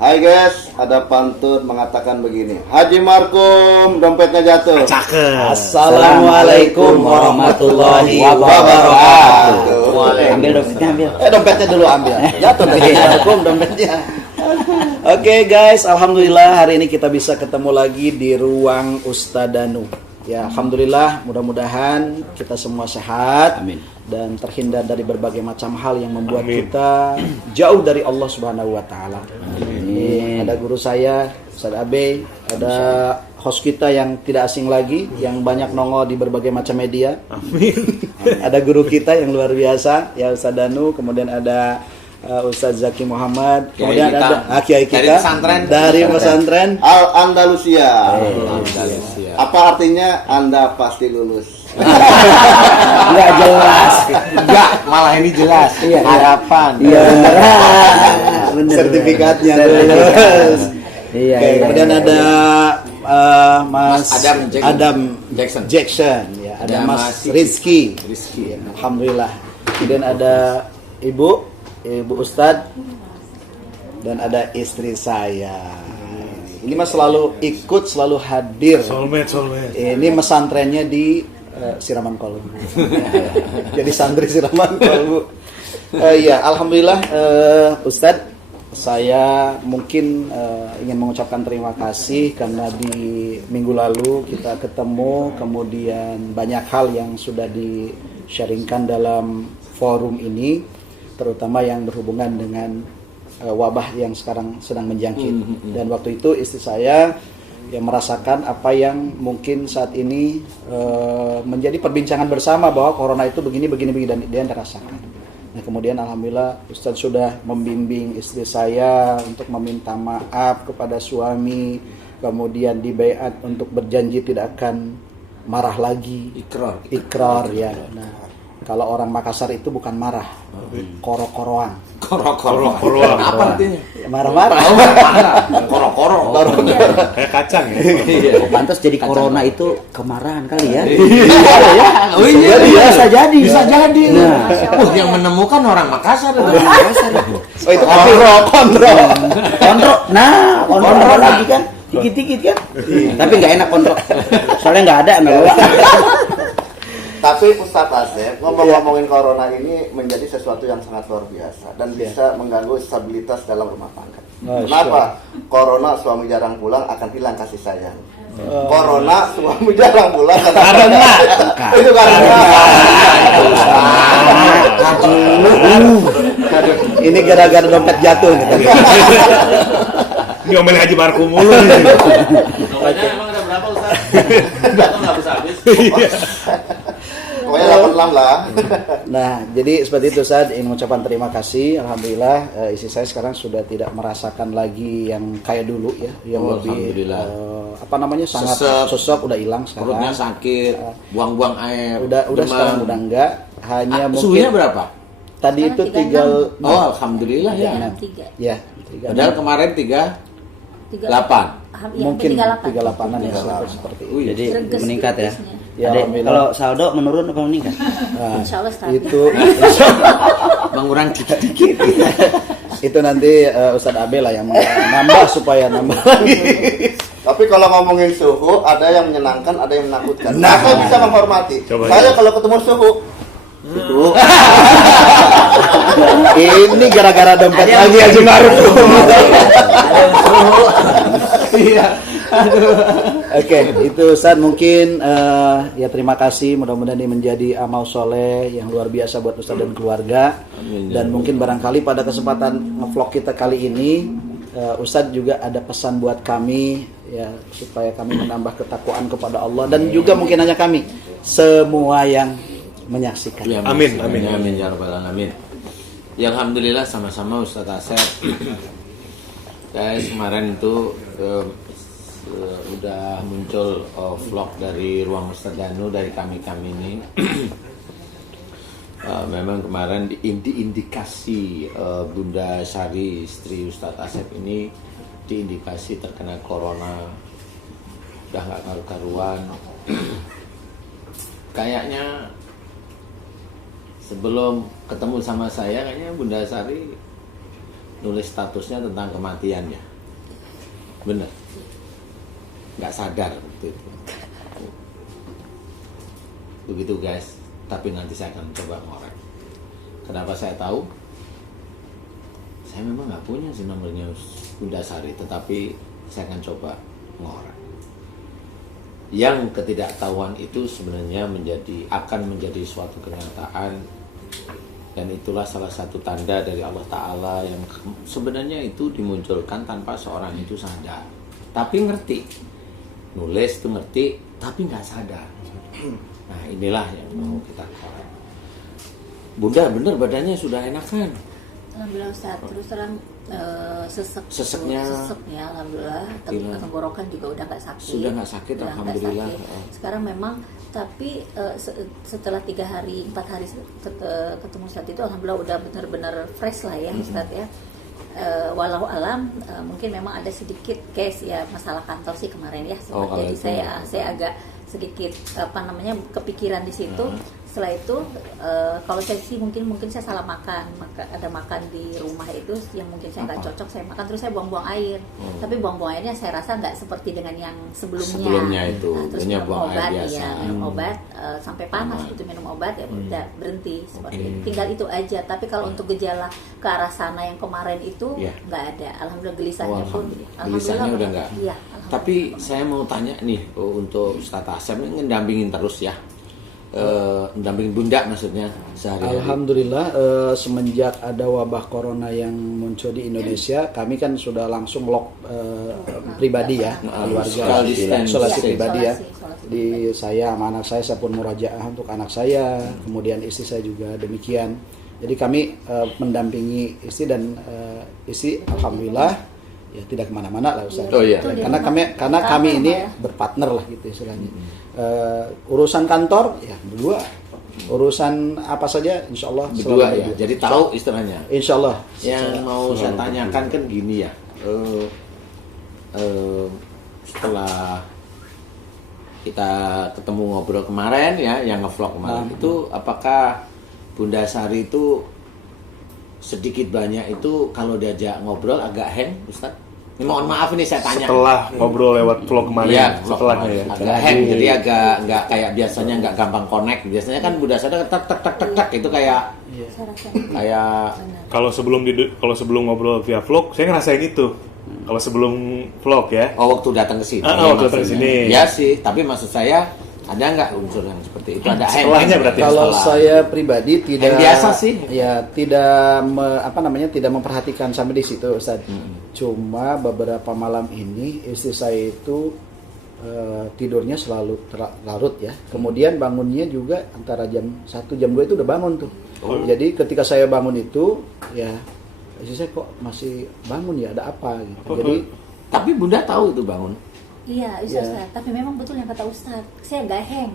Hai guys, ada pantun mengatakan begini. Haji Markum, dompetnya jatuh. Cakep. Assalamualaikum warahmatullahi wabarakatuh. Ambil dompetnya, ambil. Dompetnya dulu ambil. Jatuh tadi Markum dompetnya. Oke guys, alhamdulillah hari ini kita bisa ketemu lagi di ruang Ustadz Danu. Ya, alhamdulillah, mudah-mudahan kita semua sehat. Amin. Dan terhindar dari berbagai macam hal yang membuat kita jauh dari Allah Subhanahu wa taala. Ini ada guru saya, Ustaz Abe, ada host kita yang tidak asing lagi, yang banyak nongol di berbagai macam media. Amin. Ada guru kita yang luar biasa, ya Ustaz Danu, kemudian ada Ustaz Zaki Muhammad, kemudian ada kiai kita dari pesantren Al Andalusia. Apa artinya Anda pasti lulus? Enggak jelas. Enggak, malah ini jelas. Iya, harapan. Iya, benar. Sertifikatnya lulus. Iya. Kemudian ada Mas Adam Jackson. Ya, ada Mas Rizky. Ya, alhamdulillah. Kemudian ada Ibu Ustadz dan ada istri saya. Ini mas selalu ikut, selalu hadir. Soulmate. Ini mesantrennya di Siraman Kolbu. Jadi santri Siraman Kolbu. Iya, alhamdulillah Ustadz, saya mungkin ingin mengucapkan terima kasih karena di minggu lalu kita ketemu, kemudian banyak hal yang sudah di-sharingkan dalam forum ini, terutama yang berhubungan dengan wabah yang sekarang sedang menjangkit. Dan waktu itu istri saya yang merasakan apa yang mungkin saat ini menjadi perbincangan bersama bahwa corona itu begini dan dia merasakan. Nah, kemudian alhamdulillah Ustadz sudah membimbing istri saya untuk meminta maaf kepada suami, kemudian dibaiat untuk berjanji tidak akan marah lagi. Ikrar ya. Nah, kalau orang Makassar itu bukan marah, koro-koroan. Koro-koroan. Apa artinya? Marah-marah. Koro-koro. Kayak kacang ya. Pantas jadi corona itu kemarahan kali ya. Oh iya, Bisa jadi. Nah, yang menemukan orang Makassar. Oh itu kontrol. Kontrol lagi kan. Dikit-dikit kan. Tapi nggak enak kontrol. Soalnya nggak ada emang. Tapi Ustadz Asep, ngomongin corona ini menjadi sesuatu yang sangat luar biasa dan bisa mengganggu stabilitas dalam rumah tangga. Kenapa? Corona suami jarang pulang akan hilang kasih sayang. Corona suami jarang pulang karena itu karena ini gara-gara dompet jatuh gitu. Ini omelin Haji Markum mulu. Dompetnya emang ada berapa Ustaz? Nggak bisa habis. pokoknya 86 lah. Nah, jadi seperti itu Ustaz, ingin mengucapkan terima kasih. Alhamdulillah istri saya sekarang sudah tidak merasakan lagi yang kayak dulu ya, yang lebih sangat sesek udah hilang sekarang. Perutnya sakit, buang-buang air. Udah sekarang udah enggak, hanya mungkin suhunya berapa? Tadi itu 3. Oh, alhamdulillah ya. 3. Ya, 3. Padahal kemarin 38. Mungkin 38-an ya seperti itu. Jadi meningkat ya. Ya, kalau saldo menurun apa meningkat? Insya Allah stabil. Itu Mengurang dikit-dikit. itu nanti Ustadz Abe lah yang nambah supaya nambah lagi. Tapi kalau ngomongin suhu, ada yang menyenangkan, ada yang menakutkan. Nah, saya bisa menghormati. Coba Saya kalau ketemu suhu, ini gara-gara dompet lagi aja ngaruh. Iya. Oke, itu Ustaz mungkin ya terima kasih, mudah-mudahan ini menjadi amal soleh yang luar biasa buat Ustaz dan keluarga. Dan mungkin barangkali pada kesempatan ngevlog kita kali ini Ustaz juga ada pesan buat kami ya, supaya kami menambah ketakwaan kepada Allah dan juga mungkin hanya kami semua yang menyaksikan. Ya, Amin. Ya rabbal alamin. Ya alhamdulillah sama-sama Ustaz Asep. Guys, kemarin itu udah muncul vlog dari ruang Ustadz Danu dari kami ini. Memang kemarin diindikasi Bunda Sari istri Ustadz Asep ini diindikasi terkena corona, udah nggak karu-karuan. Kayaknya sebelum ketemu sama saya kayaknya Bunda Sari nulis statusnya tentang kematiannya. Bener. Nggak sadar waktu itu. Begitu guys. Tapi nanti saya akan coba ngorek. Kenapa saya tahu? Saya memang nggak punya sih nomornya Bunda Sari, tetapi saya akan coba ngorek. Yang ketidaktahuan itu sebenarnya akan menjadi suatu kenyataan, dan itulah salah satu tanda dari Allah Ta'ala yang sebenarnya itu dimunculkan tanpa seorang itu sadar, tapi ngerti. Nulis itu ngerti tapi nggak sadar. Nah inilah yang mau kita korek. Bunda bener badannya sudah enakan? Alhamdulillah Ustaz, terus terang Seseknya alhamdulillah, tenggorokan juga udah nggak sakit. Sudah nggak sakit, Udah nggak alhamdulillah. sakit. Sekarang memang, tapi setelah 3 hari 4 hari ketemu Ustaz itu alhamdulillah udah benar-benar fresh lah ya Ustaz ya. Walau alam mungkin memang ada sedikit case ya masalah kantor sih kemarin ya. Jadi saya agak sedikit kepikiran di situ. Setelah itu kalau saya sih mungkin saya salah makan, ada makan di rumah itu yang mungkin saya nggak cocok, saya makan terus saya buang-buang air. Tapi buang-buang airnya saya rasa nggak seperti dengan yang sebelumnya itu. Terus Minum minum obat biasa. ya, minum obat sampai panas gitu, minum obat ya udah berhenti seperti itu. Tinggal itu aja. Tapi kalau untuk gejala ke arah sana yang kemarin itu nggak ada. Alhamdulillah gelisahnya pun. Gelisahnya udah nggak. Iya. Tapi saya mau tanya nih untuk Ustaz Asep ini ngedampingin terus ya. Mendampingin Bunda maksudnya sehari-hari. Alhamdulillah semenjak ada wabah corona yang muncul di Indonesia, kami kan sudah langsung lock pribadi ya, keluarga isolasi pribadi ya. Di saya sama anak saya pun murajaah untuk anak saya, kemudian istri saya juga demikian. Jadi kami mendampingi istri dan istri alhamdulillah ya tidak kemana-mana lah Ustaz. Oh, iya. Karena kami ini berpartner lah gitu istilahnya. Urusan kantor ya berdua, urusan apa saja insya Allah berdua ya. Jadi tahu istilahnya. Insya Allah. Yang mau saya tanyakan kan gini ya. Setelah kita ketemu ngobrol kemarin ya, yang ngevlog kemarin itu, apakah Bunda Sari itu sedikit banyak itu kalau diajak ngobrol agak hang, Ustaz? Ini mohon maaf ini saya tanya. Setelah ngobrol lewat vlog kemarin, Iya, setelahnya ya. agak hang, jadi agak nggak kayak biasanya, nggak gampang connect. Biasanya kan Bunda Sari tak itu kayak Kalau sebelum ngobrol via vlog, saya ngerasain itu. Kalau sebelum vlog ya. waktu datang ke sini. Waktu datang ke sini. Ya sih, tapi maksud saya ada nggak unsur yang seperti itu? Ada setelahnya berarti. Kalau saya pribadi tidak biasa sih. Ya tidak tidak memperhatikan sampai di situ Ustaz. Cuma beberapa malam ini istri saya itu tidurnya selalu larut ya. Kemudian bangunnya juga antara jam 1 jam 2 itu udah bangun tuh. Jadi ketika saya bangun itu ya istri saya kok masih bangun ya, ada apa gitu. Jadi tapi Bunda tahu itu bangun. Iya, Ustaz. Tapi memang betul yang kata Ustaz, saya nggak hang.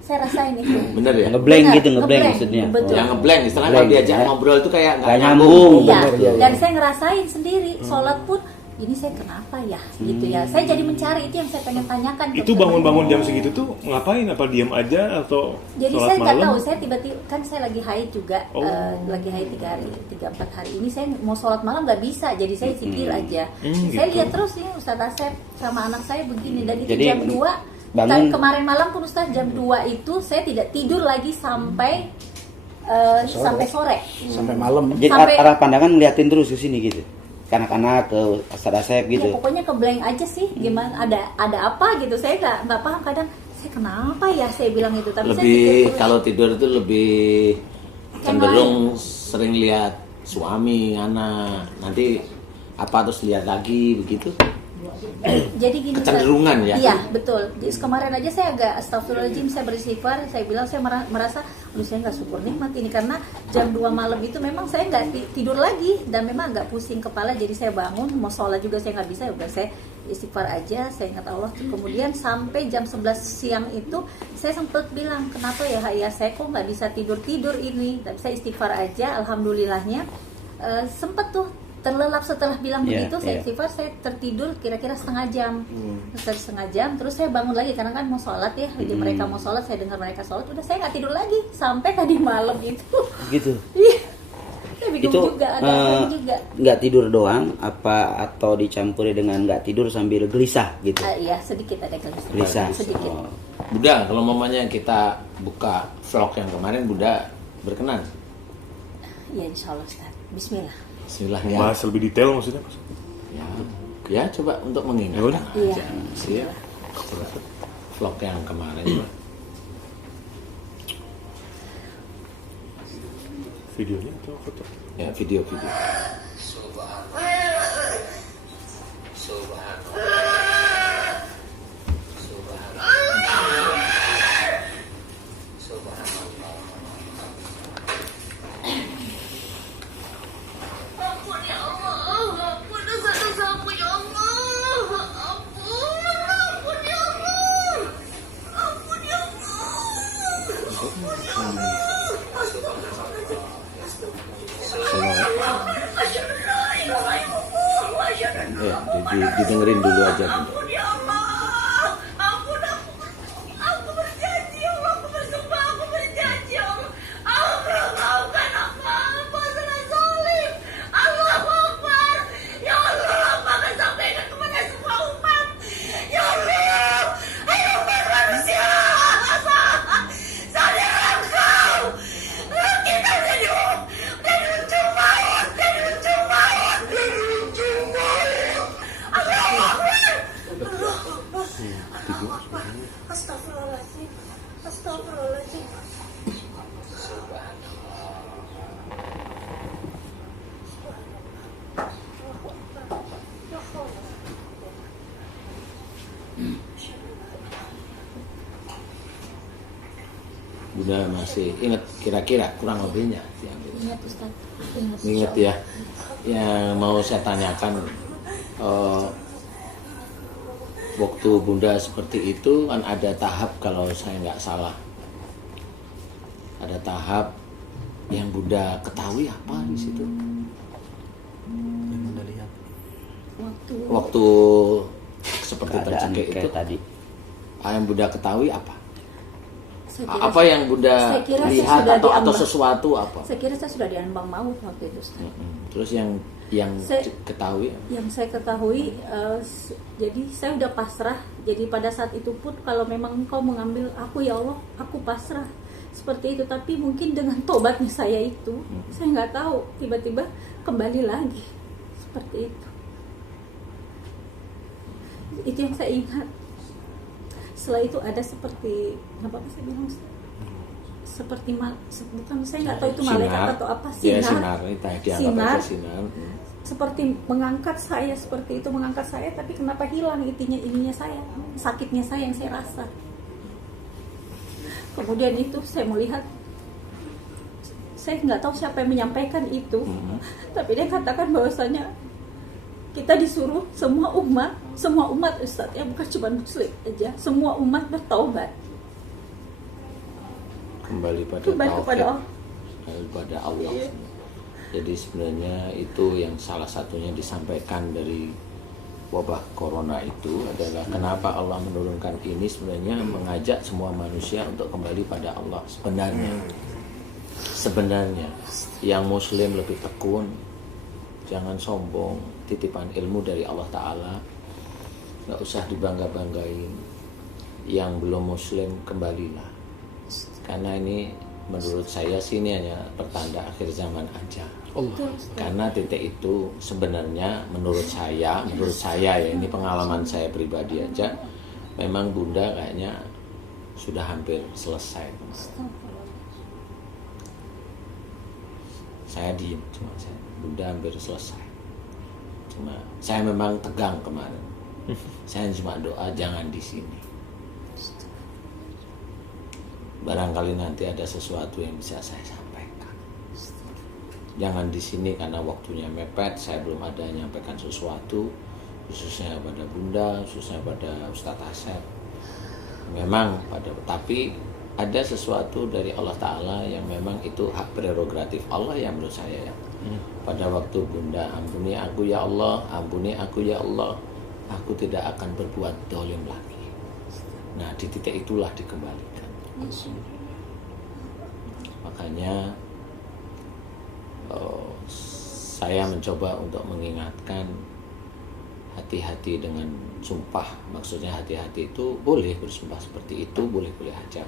Saya rasain itu. Bener ya? Ngeblank gitu, ngeblank ngeblank, maksudnya. betul. Yang ngeblank, istilahnya kalau diajak ngobrol itu kayak nggak nyambung. Iya, Bener, dan saya ngerasain sendiri, sholat pun ini saya kenapa ya, gitu ya. Saya jadi mencari, itu yang saya pengen tanyakan. Itu bangun-bangun jam segitu tuh ngapain? Apa diam aja atau jadi sholat saya nggak malam? tahu, saya tiba-tiba kan saya lagi haid juga, lagi haid 3-4 hari ini saya mau sholat malam nggak bisa, jadi saya zikir aja. Saya lihat terus nih Ustaz Asep sama anak saya begini, dan itu Jadi, jam 2 bangun. kemarin malam pun Ustaz jam 2 itu saya tidak tidur lagi sampai sore. sampai malam. Jadi Sampai- arah pandangan ngeliatin terus ke sini gitu. Kanak-kanak ke Ustaz Asep gitu. Ya, pokoknya ke blank aja sih, gimana ada apa gitu, saya nggak paham kadang saya kenapa ya saya bilang itu, tapi saya lebih pikir, kalau tidur itu lebih Yang cenderung sering lihat suami, anak, nanti apa terus lihat lagi begitu. jadi gini Kecenderungan Ustaz. ya? Iya betul. Jadi, kemarin aja saya agak astagfirullahaladzim, saya beristighfar, saya bilang saya merasa saya nggak syukur nikmat ini, karena jam 2 malam itu memang saya nggak tidur lagi dan memang agak pusing kepala, jadi saya bangun mau sholat juga saya nggak bisa, udah saya istighfar aja, saya ingat Allah. Kemudian sampai jam 11 siang itu saya sempat bilang kenapa ya saya kok nggak bisa tidur ini, tapi saya istighfar aja, alhamdulillahnya sempat tuh terlelap. Setelah bilang begitu saya istighfar, saya tertidur kira-kira setengah jam, terus saya bangun lagi karena kan mau sholat ya, jadi mereka mau sholat, saya dengar mereka sholat, udah saya nggak tidur lagi sampai tadi malam itu. Gitu. Iya. Saya bikin Minum itu juga, ada makan juga. nggak tidur doang apa atau dicampuri dengan nggak tidur sambil gelisah gitu? Iya, sedikit ada gelisah. Gelisah. Sedikit. Oh. Bunda, kalau mamanya kita buka vlog yang kemarin, Bunda berkenan? Ya insya Allah Ustaz. Bismillah. Bismillah ya. Bahas lebih detail maksudnya. Ya coba untuk mengingatkan Iya. aja. Siap. Coba vlog yang kemarin. Videonya atau foto? Ya, video. Ampun ya Allah, ampun dosa-dosaku ya Allah, ampun ya Allah, ampun ya Ya, didengerin dulu aja, Bunda. ampun ya Allah, ampun aku berjanji ya Allah, aku bersumpah, aku berjanji ya Allah, aku melakukan apa-apa salah zalim, Allahu Akbar, ya Allah, apakah sampaikan kepada semua umat, ya Allah, ayo umat manusia, sadarlah engkau, kita hidup dari ujung maut, dari ujung maut, dari ujung maut, Allahu Akbar, Allahu Akbar, astagfirullahaladzim, astagfirullahaladzim. Bunda masih ingat kira-kira kurang lebihnya diambil. Ingat Ustaz. Ingat ya. Yang mau saya tanyakan, waktu Bunda seperti itu kan ada tahap, kalau saya nggak salah, ada tahap yang Bunda ketahui apa di situ? Yang Anda lihat. Waktu seperti Keadaan tercekik kayak itu, tadi. yang Bunda ketahui apa? Saya kira Apa yang Bunda saya kira saya lihat sudah atau diambang. sesuatu apa? Saya kira saya sudah diambang maut waktu itu Ustaz. Terus yang Saya- ketahui apa? Yang saya ketahui, jadi saya udah pasrah. Jadi pada saat itu pun kalau memang engkau mengambil aku ya Allah, aku pasrah. Seperti itu. Tapi mungkin dengan tobatnya saya itu, saya nggak tahu, tiba-tiba kembali lagi. Seperti itu. Itu yang saya ingat. Setelah itu ada seperti, apa saya bilang, seperti bukan, saya nggak tahu itu malaikat atau apa, Ya, sinar. itu dianggap Sinar. aja sinar. Seperti mengangkat saya, seperti itu mengangkat saya, tapi kenapa hilang ininya saya, sakitnya saya yang saya rasa. Kemudian itu saya melihat, saya nggak tahu siapa yang menyampaikan itu, tapi dia katakan bahwasanya kita disuruh semua umat Ustaz, ya bukan cuma muslim aja, semua umat bertaubat Kembali pada kembali tauhid, kepada Allah. kembali pada Allah. Iya. Jadi sebenarnya itu yang salah satunya disampaikan dari wabah corona itu adalah kenapa Allah menurunkan ini, sebenarnya mengajak semua manusia untuk kembali pada Allah. Sebenarnya yang muslim lebih tekun, jangan sombong, titipan ilmu dari Allah Ta'ala, nggak usah dibangga-banggain. Yang belum muslim kembalilah, karena ini menurut saya sih ini hanya pertanda akhir zaman aja. Karena titik itu sebenarnya menurut saya ya, ini pengalaman saya pribadi aja, memang Bunda kayaknya sudah hampir selesai. Saya diem, Bunda hampir selesai. Cuma saya memang tegang kemarin. Saya cuma doa jangan di sini. Barangkali nanti ada sesuatu yang bisa saya sampaikan. Jangan di sini karena waktunya mepet, saya belum ada menyampaikan sesuatu, khususnya pada Bunda, khususnya pada Ustadz Asep. Memang tapi ada sesuatu dari Allah Ta'ala yang memang itu hak prerogatif Allah ya menurut saya ya. Pada waktu Bunda, ampuni aku ya Allah, ampuni aku ya Allah, aku tidak akan berbuat dolim lagi. Nah di titik itulah dikembalikan. Makanya saya mencoba untuk mengingatkan hati-hati dengan sumpah. Maksudnya hati-hati itu boleh bersumpah seperti itu, boleh-boleh aja,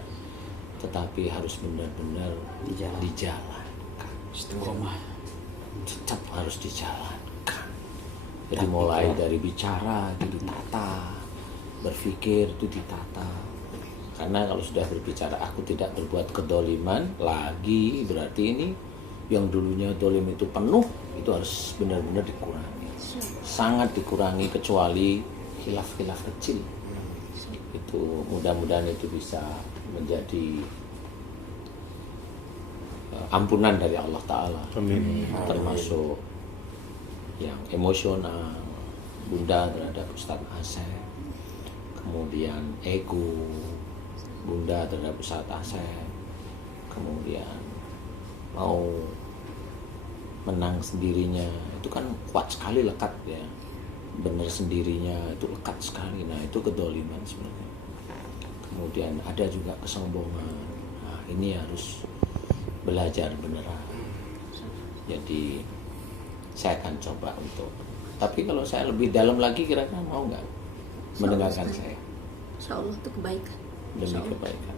tetapi harus benar-benar dijalankan. Istiqomah. Tetap harus dijalankan. Jadi mulai dari bicara itu ditata, berpikir itu ditata. Karena kalau sudah berbicara aku tidak berbuat kedoliman lagi, berarti ini yang dulunya dolim itu penuh, itu harus benar-benar dikurangi, sangat dikurangi, kecuali khilaf-khilaf kecil. Itu mudah-mudahan itu bisa menjadi ampunan dari Allah Ta'ala. Amin. Termasuk yang emosional, Bunda terhadap Ustadz Asep, kemudian ego Bunda terhadap Ustadz Asep, kemudian mau menang sendirinya, itu kan kuat sekali, lekat ya, benar sendirinya itu lekat sekali. Nah itu kedoliman sebenarnya. Kemudian ada juga kesombongan. Nah ini harus belajar beneran. Jadi saya akan coba untuk, tapi kalau saya lebih dalam lagi, kira-kira mau nggak mendengarkan saya? Insya Allah itu kebaikan. Demi kebaikan.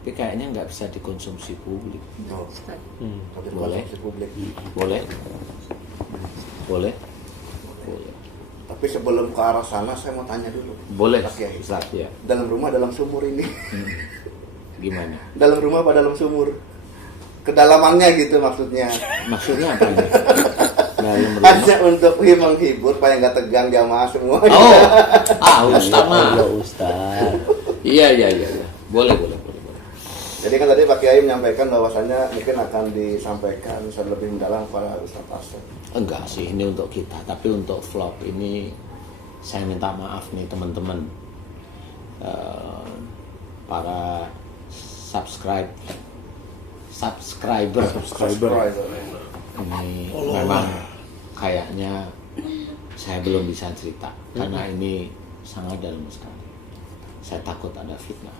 Tapi kayaknya nggak bisa dikonsumsi publik. Boleh? Publik. Boleh? Boleh? Boleh. Tapi sebelum ke arah sana saya mau tanya dulu. Boleh, Pak Kiai. Ustaz, ya. Dalam rumah, dalam sumur ini. Gimana? Dalam rumah apa dalam sumur? Kedalamannya gitu maksudnya. Maksudnya apa ini? Dalam rumah? Hanya untuk menghibur supaya nggak tegang jamaah semua. Oh, Ustaz mah. Ustaz. Iya. Boleh. Jadi kan tadi Pak Kiai menyampaikan bahwasannya mungkin akan disampaikan lebih mendalam kepada Ustaz Asep. Enggak sih, ini untuk kita. Tapi untuk vlog ini saya minta maaf nih teman-teman, para subscriber. Ini memang kayaknya saya belum bisa cerita karena ini sangat dalam sekali. Saya takut ada fitnah.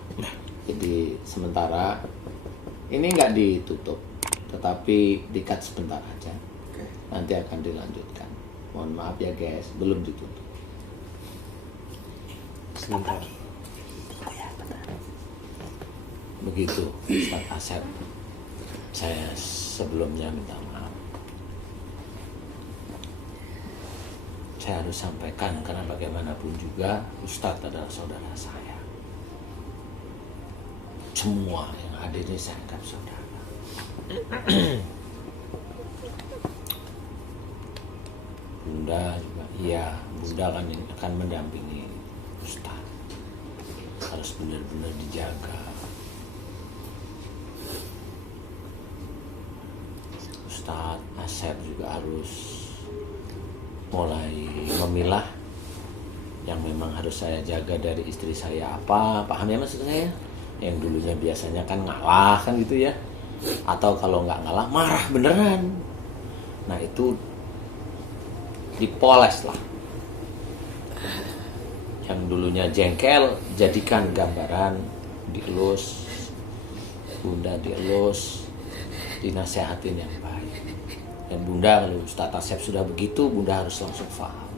Jadi sementara ini nggak ditutup, tetapi di-cut sebentar aja. Nanti akan dilanjutkan. Mohon maaf ya guys, belum ditutup. Sebentar. Begitu Ustaz Asep. Saya sebelumnya minta maaf. Saya harus sampaikan karena bagaimanapun juga Ustaz adalah saudara saya. Semua yang hadir ini saya anggap saudara. Bunda juga, iya, Bunda akan mendampingi Ustaz. Harus benar-benar dijaga. Ustaz Asep juga harus mulai memilah yang memang harus saya jaga dari istri saya apa, paham ya maksud saya? Yang dulunya biasanya kan ngalah kan gitu ya, atau kalau nggak ngalah marah beneran. Nah itu dipoles lah. Yang dulunya jengkel jadikan gambaran, dielus, Bunda dielus, dinasehatin yang baik. Dan Bunda kalau Ustaz Asep sudah begitu, Bunda harus langsung paham.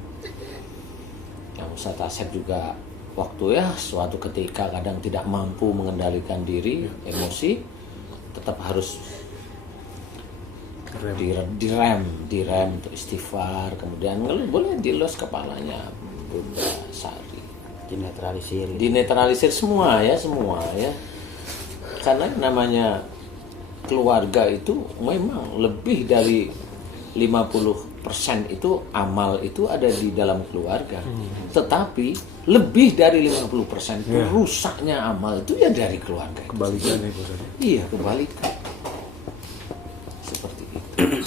Yang Ustaz Asep juga waktu ya suatu ketika kadang tidak mampu mengendalikan diri, emosi, tetap harus direm untuk istighfar, kemudian boleh dilus kepalanya Bunda Sari, dinetralisir semua ya, karena namanya keluarga itu memang lebih dari 50% itu amal itu ada di dalam keluarga. Tetapi lebih dari 50% rusaknya amal itu ya dari keluarga. Kebalikannya itu. Iya, kebalikan. Seperti itu.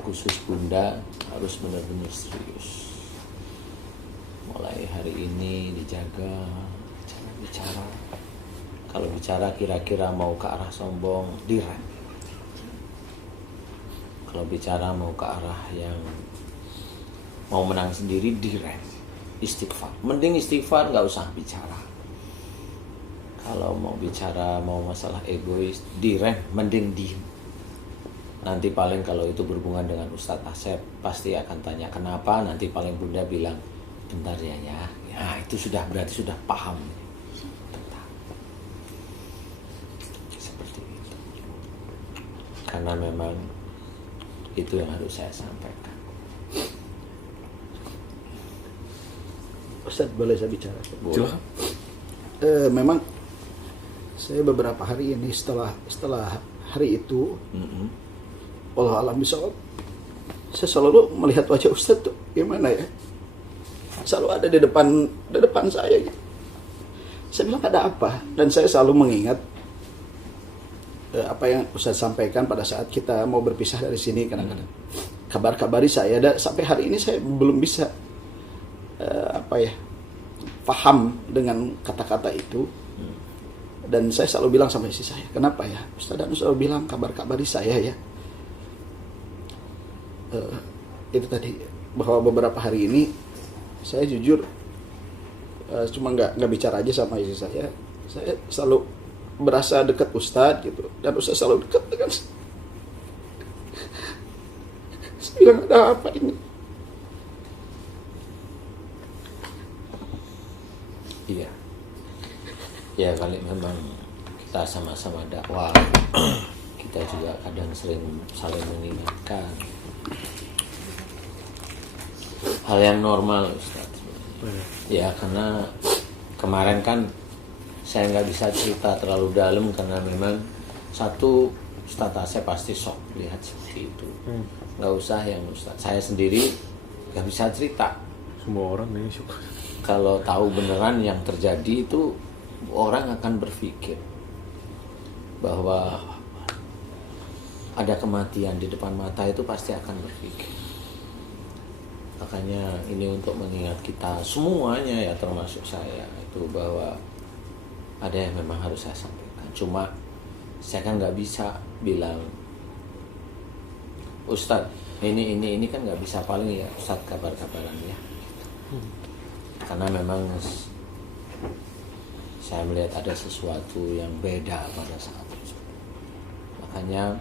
Khusus Bunda harus benar-benar serius. Mulai hari ini dijaga bicara. Kalau bicara kira-kira mau ke arah sombong, direm. Kalau bicara mau ke arah yang mau menang sendiri, direm. Istighfar. Mending istighfar, nggak usah bicara. Kalau mau bicara, mau masalah egois, direm. Mending diem. nanti paling kalau itu berhubungan dengan Ustadz Asep pasti akan tanya kenapa, nanti paling Bunda bilang bentar ya. Ya itu sudah berarti sudah paham tentang seperti itu. Karena memang itu yang harus saya sampaikan. Ustaz, boleh saya bicara? Boleh. Memang saya beberapa hari ini setelah hari itu, Allah alam bisawab, saya selalu melihat wajah Ustaz tuh gimana ya, selalu ada di depan saya gitu. Saya bilang ada apa, dan saya selalu mengingat apa yang Ustaz sampaikan pada saat kita mau berpisah dari sini. Kadang-kadang kabar-kabari saya, dan sampai hari ini saya belum bisa paham dengan kata-kata itu. Dan saya selalu bilang sama istri saya, kenapa ya Ustaz Danu selalu bilang kabar-kabari saya ya. Itu tadi, bahwa beberapa hari ini saya jujur cuma nggak bicara aja sama istri saya selalu berasa dekat Ustadz gitu, dan Ustadz selalu dekat dengan saya bilang ada apa ini. Iya. Ya kali memang kita sama-sama dakwah, kita juga kadang sering saling mengingatkan hal yang normal, Ustaz. Ya karena kemarin kan saya nggak bisa cerita terlalu dalam karena memang satu Ustaz Asep pasti shock lihat seperti itu. Nggak usah yang Ustaz, saya sendiri nggak bisa cerita. Semua orang nih shock. Kalau tahu beneran yang terjadi itu, orang akan berpikir bahwa ada kematian di depan mata, itu pasti akan berpikir. Makanya ini untuk mengingat kita semuanya ya, termasuk saya itu, bahwa ada yang memang harus saya sampaikan. Cuma saya kan nggak bisa bilang Ustadz ini kan nggak bisa, paling ya Ustadz kabar-kabaran ya. Karena memang saya melihat ada sesuatu yang beda pada saat itu. Makanya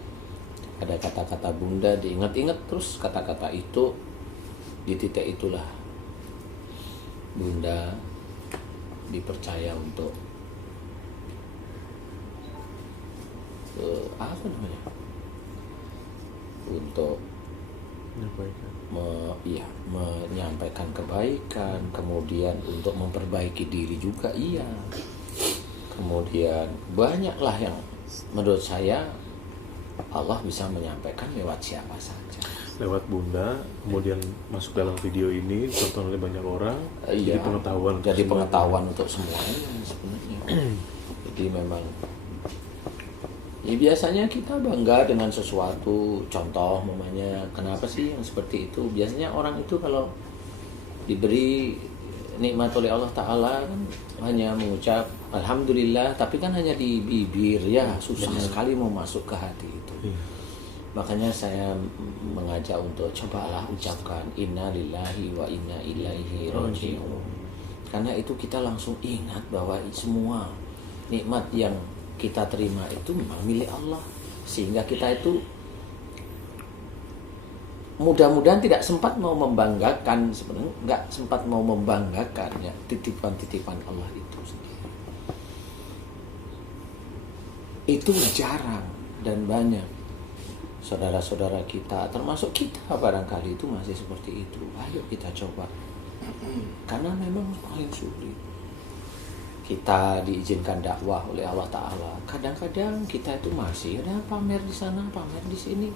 ada kata-kata Bunda diingat-ingat terus, kata-kata itu di titik itulah Bunda dipercaya untuk untuk menyampaikan kebaikan, kemudian untuk memperbaiki diri juga, iya. Kemudian banyaklah yang menurut saya Allah bisa menyampaikan lewat siapa saja. Lewat Bunda, kemudian masuk dalam video ini ditonton oleh banyak orang, Iya, jadi pengetahuan untuk semuanya sebenarnya. Jadi memang ya biasanya kita bangga dengan sesuatu. Contoh mamanya, kenapa sih yang seperti itu? Biasanya orang itu kalau diberi nikmat oleh Allah Ta'ala kan hanya mengucap Alhamdulillah, tapi kan hanya di bibir ya, susah sekali mau masuk ke hati itu. Makanya saya mengajak untuk cobalah ucapkan Inna lillahi wa inna ilaihi raji'un. Karena itu kita langsung ingat bahwa semua nikmat yang kita terima itu memang milik Allah. Sehingga kita itu mudah-mudahan tidak sempat mau membanggakan, sebenarnya nggak sempat mau membanggakan ya titipan-titipan Allah itu sendiri. Itu jarang dan banyak saudara-saudara kita, termasuk kita barangkali itu masih seperti itu. Ayo kita coba, karena memang paling sulit. Kita diizinkan dakwah oleh Allah Ta'ala, kadang-kadang kita itu masih ada pamer di sana, pamer di sini,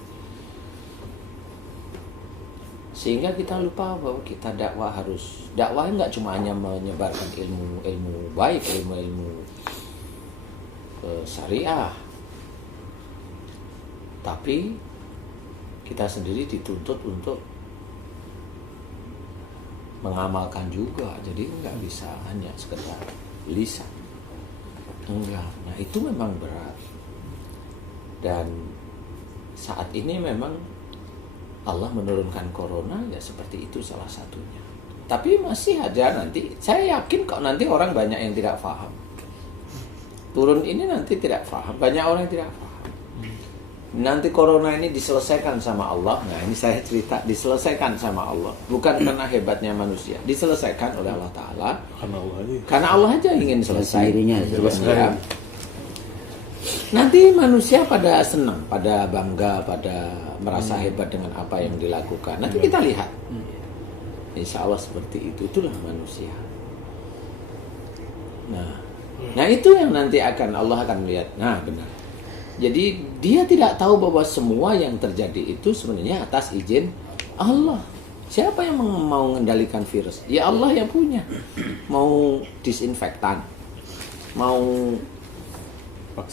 sehingga kita lupa bahwa kita dakwah nggak cuma hanya menyebarkan ilmu baik, ilmu syariah, tapi kita sendiri dituntut untuk mengamalkan juga. Jadi nggak bisa hanya sekedar lisan, enggak. Nah itu memang berat, dan saat ini memang Allah menurunkan corona ya seperti itu salah satunya. Tapi masih aja nanti, saya yakin kok nanti orang banyak yang tidak paham. Turun ini nanti tidak paham, banyak orang yang tidak paham. nanti corona ini diselesaikan sama Allah. Nah ini saya cerita, diselesaikan sama Allah, bukan karena hebatnya manusia, diselesaikan oleh Allah Ta'ala, karena Allah aja ingin selesai. Ya. Nanti manusia pada senang, pada bangga, pada merasa hebat dengan apa yang dilakukan. Nanti kita lihat, insya Allah seperti itu, itulah manusia. Nah itu yang nanti Allah akan melihat. Nah benar. Jadi dia tidak tahu bahwa semua yang terjadi itu sebenarnya atas izin Allah. Siapa yang mau mengendalikan virus? Ya Allah yang punya. Mau disinfektan, mau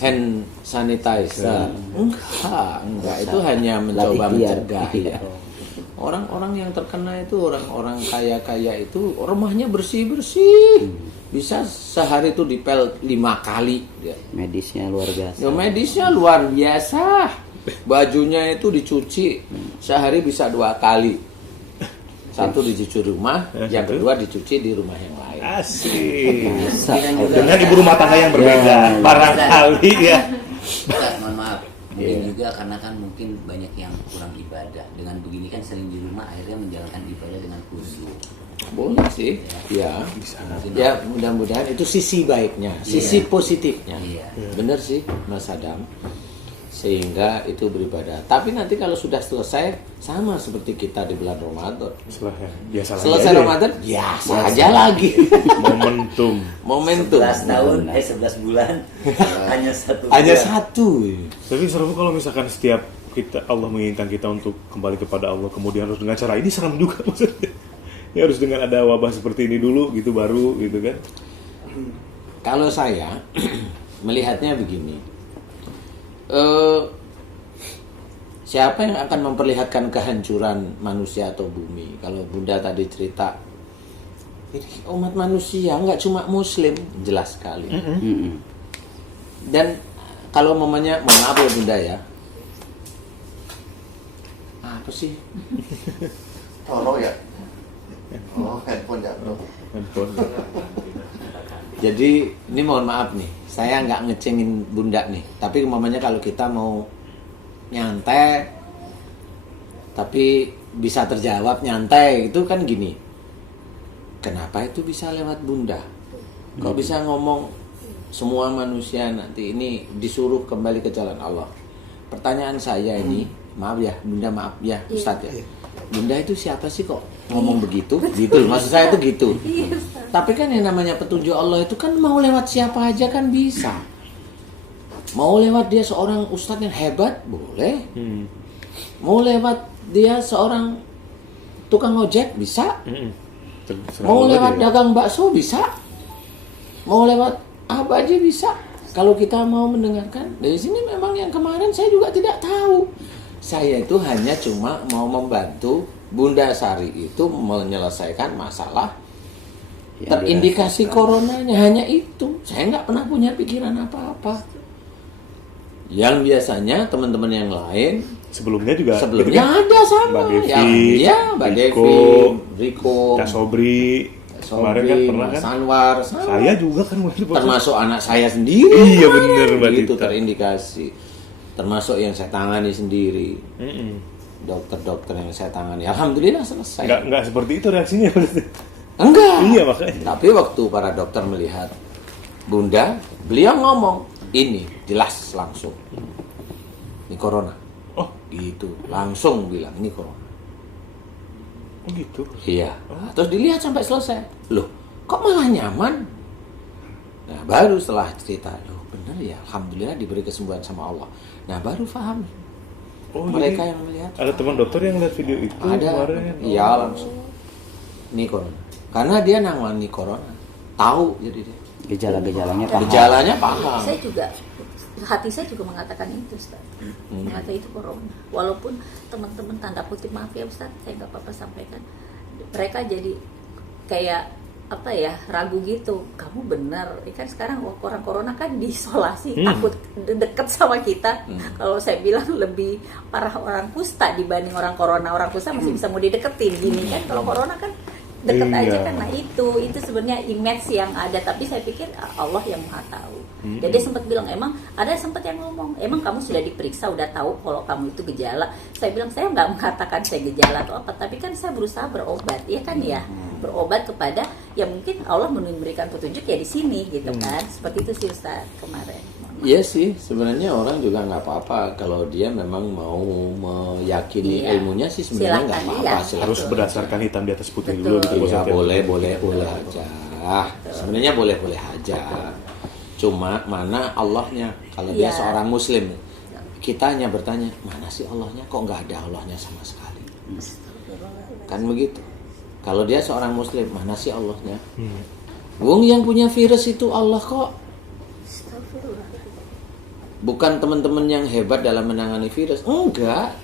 hand sanitizer, enggak. Itu hanya mencoba mencegah. Ya. Orang-orang yang terkena itu orang-orang kaya-kaya itu rumahnya bersih-bersih. Bisa sehari itu dipel 5 kali. Ya. Medisnya luar biasa. Ya, medisnya luar biasa. Bajunya itu dicuci sehari bisa 2 kali. Satu dicuci rumah, yang kedua dicuci di rumah yang lain. Asik. Dengan ibu rumah tangga yang berbeda, barangkali ya. Mohon maaf. Mungkin juga karena kan mungkin banyak yang kurang ibadah. Dengan begini kan sering di rumah akhirnya menjalankan ibadah dengan khusyuk. Boleh sih, ya. Ya mudah-mudahan itu sisi baiknya, sisi positifnya. Bener sih, Mas Adam. Sehingga itu beribadah. Tapi nanti kalau sudah selesai, sama seperti kita di bulan Ramadan. Selesai Ramadan, biasa aja lagi. Momentum. 11 tahun, 11 bulan, hanya satu. Tapi serem kalau misalkan setiap Allah menginginkan kita untuk kembali kepada Allah, kemudian harus dengan cara ini, serem juga maksudnya. Ya harus dengan ada wabah seperti ini dulu gitu baru gitu kan. Kalau saya melihatnya begini, siapa yang akan memperlihatkan kehancuran manusia atau bumi? Kalau Bunda tadi cerita, ini umat manusia nggak cuma Muslim, jelas sekali. Dan kalau momennya, mohon maaf ya Bunda ya, apa sih? Toro ya. Oh, handphone jatuh. Jadi ini mohon maaf nih, saya nggak ngecengin Bunda nih. Tapi umpamanya kalau kita mau nyantai, tapi bisa terjawab nyantai, itu kan gini. Kenapa itu bisa lewat Bunda? Kok bisa ngomong semua manusia nanti ini disuruh kembali ke jalan Allah? Pertanyaan saya ini, maaf ya Bunda, maaf ya Ustadz ya. Bunda itu siapa sih kok ngomong begitu? Gitu, maksud saya itu gitu. Tapi kan yang namanya petunjuk Allah itu kan mau lewat siapa aja kan bisa. Mau lewat dia seorang ustadz yang hebat, boleh. Mau lewat dia seorang tukang ojek, bisa. Mau lewat dagang bakso, bisa. Mau lewat apa aja bisa. Kalau kita mau mendengarkan, dari sini memang yang kemarin saya juga tidak tahu. Saya itu hanya cuma mau membantu Bunda Sari itu menyelesaikan masalah terindikasi coronanya, hanya itu. Saya nggak pernah punya pikiran apa-apa. Yang biasanya teman-teman yang lain sebelumnya ada sama. Mbak Devi, Riko, Kak Sobri, kemarin kan pernah kan? Sanwar, saya juga kan termasuk anak saya sendiri. Iya benar Mbak itu terindikasi. Termasuk yang saya tangani sendiri. Dokter-dokter yang saya tangani, alhamdulillah selesai. Enggak seperti itu reaksinya. Enggak. Iya makanya. Tapi waktu para dokter melihat Bunda, beliau ngomong, ini jelas langsung. Ini corona. Oh, gitu. Langsung bilang ini corona. Oh gitu. Iya. Terus dilihat sampai selesai. Loh, kok malah nyaman? Nah, baru setelah cerita, loh benar ya, alhamdulillah diberi kesembuhan sama Allah. Nah, baru paham. Oh, mereka yang melihat. Ada teman dokter yang lihat video itu kemarin. Iya, langsung. Ini corona. Karena dia nangani corona. Tahu jadi dia. Gejala-gejalanya paham. Gejalanya paham. Saya juga, hati saya juga mengatakan itu, Ustaz. Mengatakan itu corona. Walaupun teman-teman tanda kutip, maaf ya Ustaz, saya nggak apa-apa sampaikan. Mereka jadi kayak apa ya, ragu gitu. Kamu benar, kan sekarang orang corona kan diisolasi, takut deket sama kita. Kalau saya bilang lebih parah orang kusta dibanding orang corona. Orang kusta masih bisa mau dideketin gini kan. Kalau corona kan deket Iya. aja kan. Nah itu sebenarnya image yang ada, tapi saya pikir Allah yang maha tahu. Jadi dia sempat bilang, emang ada sempat yang ngomong, emang kamu sudah diperiksa, udah tahu kalau kamu itu gejala. Saya bilang, saya nggak mengatakan saya gejala atau apa, tapi kan saya berusaha berobat, ya kan ya, berobat kepada ya mungkin Allah memberikan petunjuk ya di sini gitu kan. Seperti itu sih Ustaz kemarin. Iya sih, sebenarnya orang juga nggak apa-apa kalau dia memang mau meyakini Iya. ilmunya sih sebenarnya nggak Silakan, apa-apa. iya. Silakan. Harus berdasarkan hitam di atas putih Betul. dulu gitu Iya, Ustaz, ya. boleh aja. Sebenarnya boleh aja. Cuma mana Allahnya? Kalau dia Iya. seorang Muslim, kita hanya bertanya, mana sih Allahnya? Kok nggak ada Allahnya sama sekali? Kan begitu. Kalau dia seorang Muslim, mana sih Allahnya? Wong yang punya virus itu Allah kok. Bukan teman-teman yang hebat dalam menangani virus. Enggak.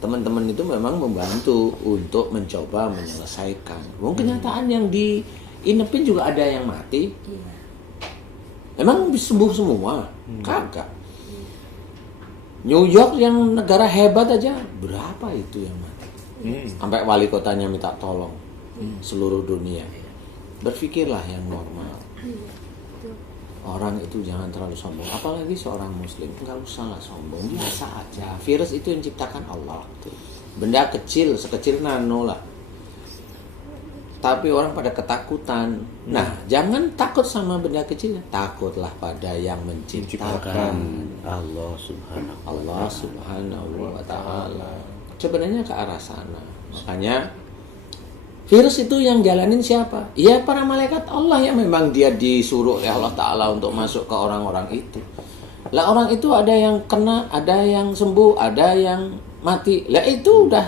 Teman-teman itu memang membantu untuk mencoba menyelesaikan. Wong kenyataan yang diinepin juga ada yang mati. Emang sembuh semua? Kagak. New York yang negara hebat aja, berapa itu yang mati? Sampai wali kotanya minta tolong seluruh dunia. Berpikirlah yang normal. Orang itu jangan terlalu sombong, apalagi seorang muslim. Enggak usah lah sombong, biasa aja. Virus itu yang ciptakan Allah. Benda kecil, sekecil nano lah. Tapi orang pada ketakutan. Nah, jangan takut sama benda kecilnya, takutlah pada yang menciptakan. Allah subhanahu wa ta'ala. Sebenarnya ke arah sana. Makanya virus itu yang jalanin siapa? Ya para malaikat Allah yang memang dia disuruh oleh Allah Ta'ala untuk masuk ke orang-orang itu. Lah orang itu ada yang kena, ada yang sembuh, ada yang mati. Lah itu udah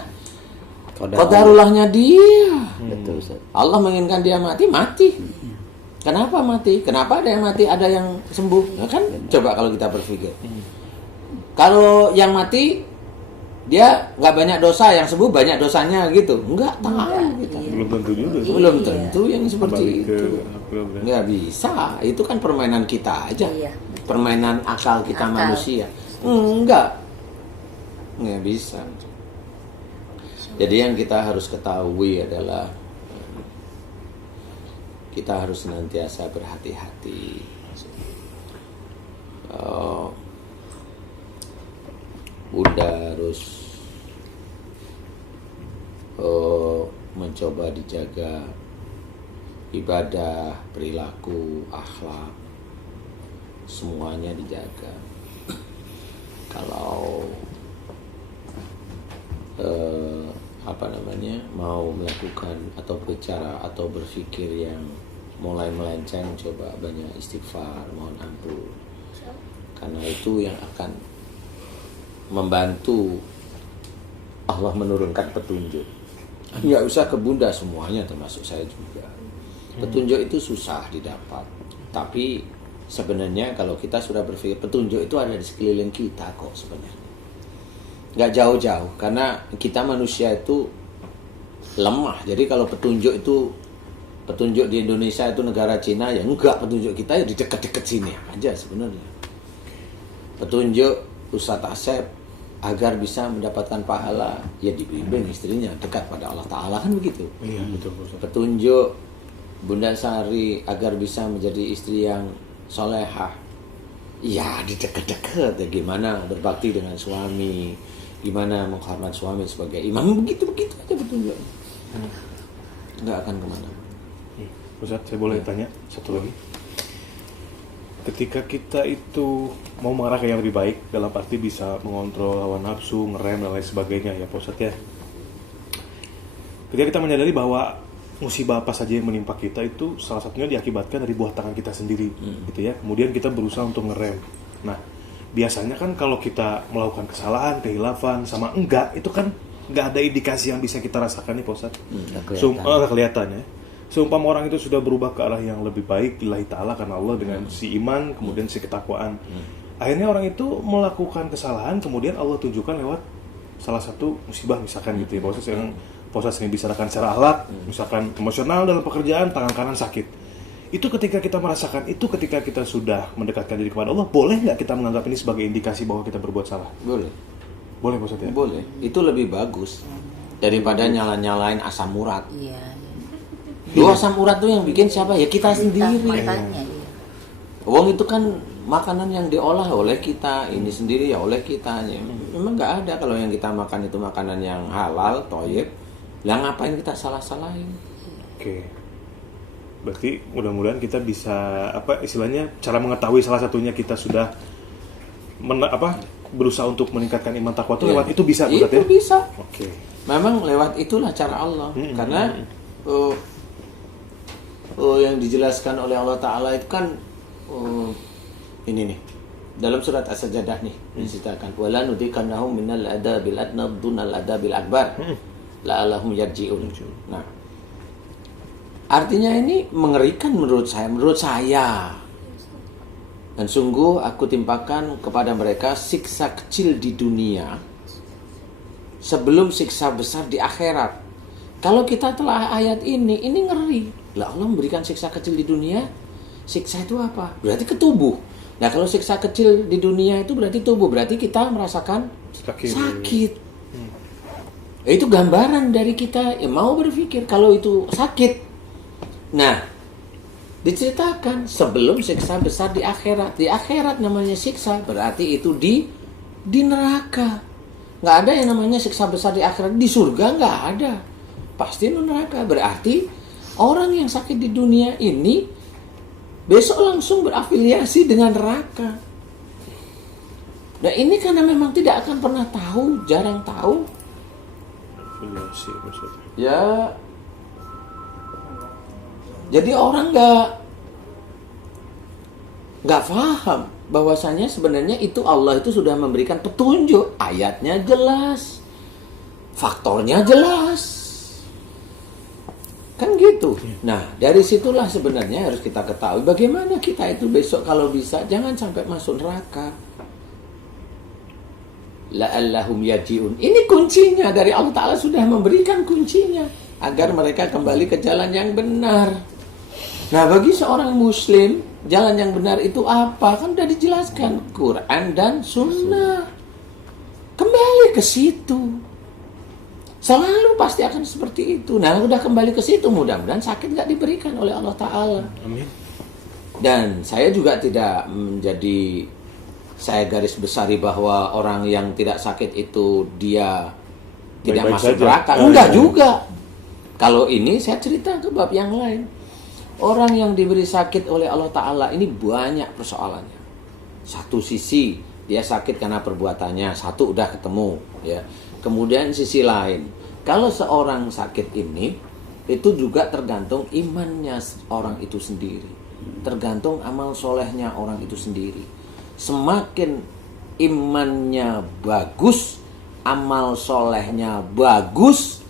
qadarullahnya dia. Betul Ustaz. Allah menginginkan dia mati, mati. Kenapa mati? Kenapa ada yang mati, ada yang sembuh? Nah, kan coba kalau kita berpikir. Kalau yang mati dia nggak banyak dosa, yang sembuh banyak dosanya gitu. Enggak tahu kita. Belum tentu juga. Belum tentu yang seperti Kembali ke itu. program. Nggak bisa. Itu kan permainan kita aja. Iya. Permainan akal kita Akal. manusia. Enggak. Nggak bisa. Jadi yang kita harus ketahui adalah kita harus senantiasa berhati-hati. Bunda harus mencoba dijaga ibadah, perilaku, akhlak, semuanya dijaga. Kalau mau melakukan atau bicara atau berpikir yang mulai melenceng, coba banyak istighfar, mohon ampun, karena itu yang akan membantu Allah menurunkan petunjuk. Nggak usah ke Bunda semuanya, termasuk saya juga. Petunjuk itu susah didapat, tapi sebenarnya kalau kita sudah berpikir, petunjuk itu ada di sekeliling kita kok sebenarnya. Nggak jauh-jauh, karena kita manusia itu lemah. Jadi kalau petunjuk di Indonesia itu negara Cina, ya enggak, petunjuk kita ya di dekat-dekat sini aja sebenarnya. Petunjuk Ustadz Asep agar bisa mendapatkan pahala, ya dibimbing istrinya dekat pada Allah Ta'ala, kan begitu. Iya, betul, Ustaz. Petunjuk Bunda Sari agar bisa menjadi istri yang solehah, ya di dekat-dekat ya, gimana berbakti dengan suami, gimana menghormat suami sebagai imam, begitu-begitu aja petunjuk. Nggak akan kemana. Ustaz, saya boleh tanya satu lagi? Ketika kita itu mau mengarah ke yang lebih baik, dalam arti bisa mengontrol hawa nafsu, ngerem dan lain sebagainya ya Pak Ustaz ya. Ketika kita menyadari bahwa musibah apa saja yang menimpa kita itu salah satunya diakibatkan dari buah tangan kita sendiri, gitu ya. Kemudian kita berusaha untuk ngerem. Nah, biasanya kan kalau kita melakukan kesalahan, kehilafan sama enggak, itu kan nggak ada indikasi yang bisa kita rasakan nih Pak Ustaz. Nggak kelihatan ya. Seumpama orang itu sudah berubah ke arah yang lebih baik lillahi ta'ala karena Allah dengan si iman, kemudian si ketakwaan. Akhirnya orang itu melakukan kesalahan, kemudian Allah tunjukkan lewat salah satu musibah misalkan gitu ya. Proses yang dibicarakan secara akhlak, misalkan emosional dalam pekerjaan, tangan kanan sakit. Itu ketika kita merasakan itu, ketika kita sudah mendekatkan diri kepada Allah, boleh nggak kita menganggap ini sebagai indikasi bahwa kita berbuat salah? Boleh. Boleh Pak Ustaz ya? Boleh. Itu lebih bagus daripada nyala-nyalain asam urat. Iya. Dua asam urat tuh yang bikin siapa? Ya kita sendiri. Makanya, iya. Wong itu kan makanan yang diolah oleh kita, ini sendiri ya oleh kita. Memang nggak ada kalau yang kita makan itu makanan yang halal, thayyib. Lah ngapain kita salah-salahin? Oke. Berarti mudah-mudahan kita bisa istilahnya cara mengetahui salah satunya kita sudah berusaha untuk meningkatkan iman takwa itu lewat itu bisa Ustaz, Itu ya? bisa. Oke. Memang lewat itulah cara Allah. Karena yang dijelaskan oleh Allah Ta'ala itu kan ini nih dalam surat As-Sajdah nih diceritakan wala nudikannahum minal adabil adna dunal adabil akbar la'allahum yarji'un. Nah, artinya ini mengerikan menurut saya. Dan sungguh aku timpakan kepada mereka siksa kecil di dunia sebelum siksa besar di akhirat. Kalau kita telah ayat ini ngeri. Lah Allah memberikan siksa kecil di dunia. Siksa itu apa? Berarti ke tubuh. Nah kalau siksa kecil di dunia itu berarti tubuh. Berarti kita merasakan sakit. Itu gambaran dari kita mau berpikir kalau itu sakit. Nah, diceritakan sebelum siksa besar di akhirat. Di akhirat namanya siksa, berarti itu di neraka. Nggak ada yang namanya siksa besar di akhirat. Di surga nggak ada. Pasti di neraka. Berarti orang yang sakit di dunia ini besok langsung berafiliasi dengan neraka. Nah ini karena memang tidak akan pernah tahu, jarang tahu. Iya sih maksudnya. Ya, jadi orang nggak paham bahwasanya sebenarnya itu Allah itu sudah memberikan petunjuk, ayatnya jelas, faktornya jelas, kan gitu. Nah dari situlah sebenarnya harus kita ketahui bagaimana kita itu besok kalau bisa jangan sampai masuk neraka. La'allahum yarji'un. Ini kuncinya dari Allah Ta'ala sudah memberikan kuncinya agar mereka kembali ke jalan yang benar. Nah bagi seorang muslim jalan yang benar itu apa? Kan sudah dijelaskan Quran dan Sunnah. Kembali ke situ. Selalu pasti akan seperti itu. Nah udah kembali ke situ mudah-mudahan sakit gak diberikan oleh Allah Ta'ala. Amin. Dan saya juga tidak menjadi saya garis besari bahwa orang yang tidak sakit itu dia tidak Baik-baik masuk saja. neraka. Enggak juga. Kalau ini saya cerita ke bab yang lain. Orang yang diberi sakit oleh Allah Ta'ala ini banyak persoalannya. Satu sisi dia sakit karena perbuatannya, satu udah ketemu ya. Kemudian sisi lain, kalau seorang sakit ini itu juga tergantung imannya orang itu sendiri, tergantung amal solehnya orang itu sendiri. Semakin imannya bagus, amal solehnya bagus,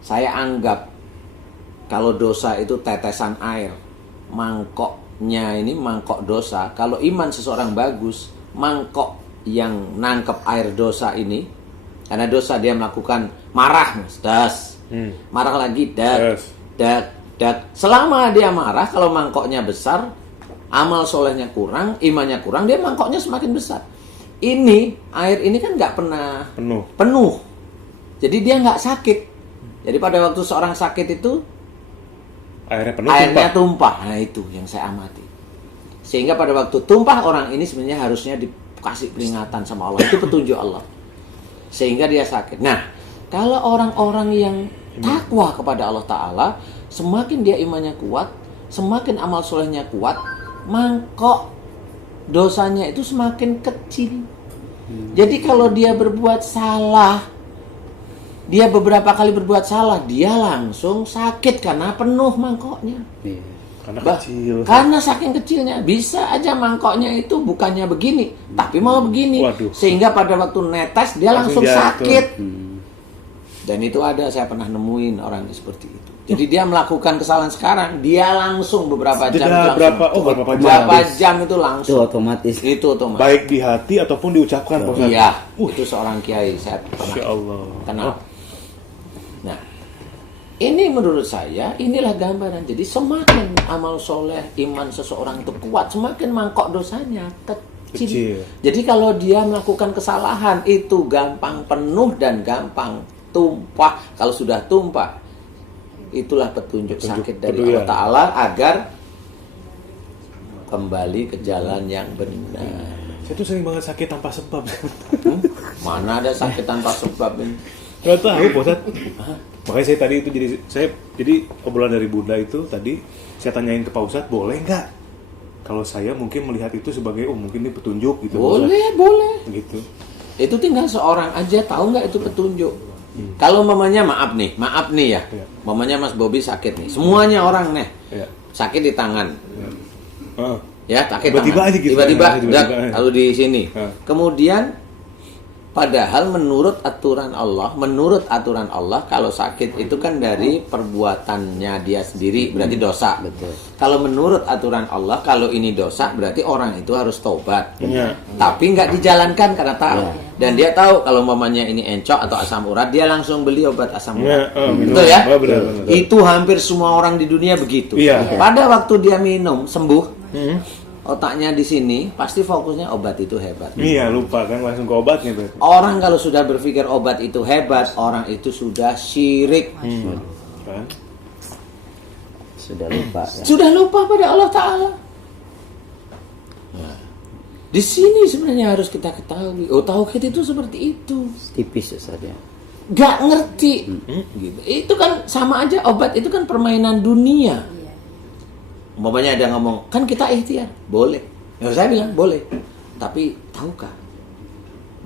saya anggap kalau dosa itu tetesan air, mangkoknya ini mangkok dosa. Kalau iman seseorang bagus, mangkok yang nangkep air dosa ini, karena dosa dia melakukan marah, marah lagi, dak. Selama dia marah, kalau mangkoknya besar, amal solehnya kurang, imannya kurang, dia mangkoknya semakin besar. Ini air ini kan nggak pernah penuh, jadi dia nggak sakit. Jadi pada waktu seorang sakit itu airnya tumpah. Nah itu yang saya amati. Sehingga pada waktu tumpah orang ini sebenarnya harusnya dikasih peringatan sama Allah. Itu petunjuk Allah. Sehingga dia sakit. Nah kalau orang-orang yang takwa kepada Allah Ta'ala, semakin dia imannya kuat, semakin amal solehnya kuat, mangkok dosanya itu semakin kecil. Jadi kalau dia berbuat salah, dia beberapa kali berbuat salah, dia langsung sakit karena penuh mangkoknya. Karena kecil. Karena saking kecilnya, bisa aja mangkoknya itu bukannya begini, tapi malah begini. Waduh. Sehingga pada waktu netes dia langsung jatuh. sakit. Dan itu ada, saya pernah nemuin orang seperti itu. Jadi dia melakukan kesalahan sekarang, dia langsung beberapa jam berapa jam itu langsung. Itu otomatis. Itu otomatis. Baik di hati ataupun diucapkan. Iya, itu seorang kiai saya pernah Masya Allah. kenal. Nah, ini menurut saya inilah gambaran. Jadi semakin amal soleh, iman seseorang itu kuat, semakin mangkok dosanya kecil. Jadi kalau dia melakukan kesalahan itu gampang penuh dan gampang tumpah. Kalau sudah tumpah, itulah petunjuk sakit dari petunjuk, Allah Ta'ala agar kembali ke jalan yang benar. Saya tuh sering banget sakit tanpa sebab. Mana ada sakit tanpa sebab ini? Gak tahu, Pak Ustadz. Makanya saya tadi itu jadi obrolan dari Bunda itu tadi saya tanyain ke Pak Ustadz, boleh nggak? Kalau saya mungkin melihat itu sebagai mungkin ini petunjuk gitu. Boleh, boleh. Gitu. Itu tinggal seorang aja tahu nggak itu petunjuk. Kalau mamanya maaf nih ya. Iya. Mamanya Mas Bobby sakit nih. Semuanya orang nih Iya. sakit di tangan. Heeh. Ya, sakit Tiba-tiba tangan. aja gitu. Tiba-tiba, Tiba-tiba. kalau di sini. Heeh. Kemudian padahal menurut aturan Allah kalau sakit itu kan dari perbuatannya dia sendiri, berarti dosa. Betul. Kalau menurut aturan Allah, kalau ini dosa berarti orang itu harus taubat. Iya. Tapi nggak dijalankan karena tahu. Ya. Dan dia tahu kalau mamanya ini encok atau asam urat, dia langsung beli obat asam urat. Iya, Betul ya? benar. Itu hampir semua orang di dunia begitu. Iya. Pada waktu dia minum sembuh, Hmm. otaknya di sini pasti fokusnya obat itu hebat. Iya, lupa kan langsung ke obatnya berarti. Orang kalau sudah berpikir obat itu hebat, orang itu sudah syirik. Kan? Sudah lupa ya. Sudah lupa pada Allah Ta'ala. Nah, di sini sebenarnya harus kita ketahui. Oh, tauhid itu seperti itu. Tipis Ustaz ya. Gak ngerti. Gitu. Itu kan sama aja, obat itu kan permainan dunia. Umpamanya ada ngomong, kan kita ikhtiar. Boleh. Ya, saya bilang boleh. Tapi tahukah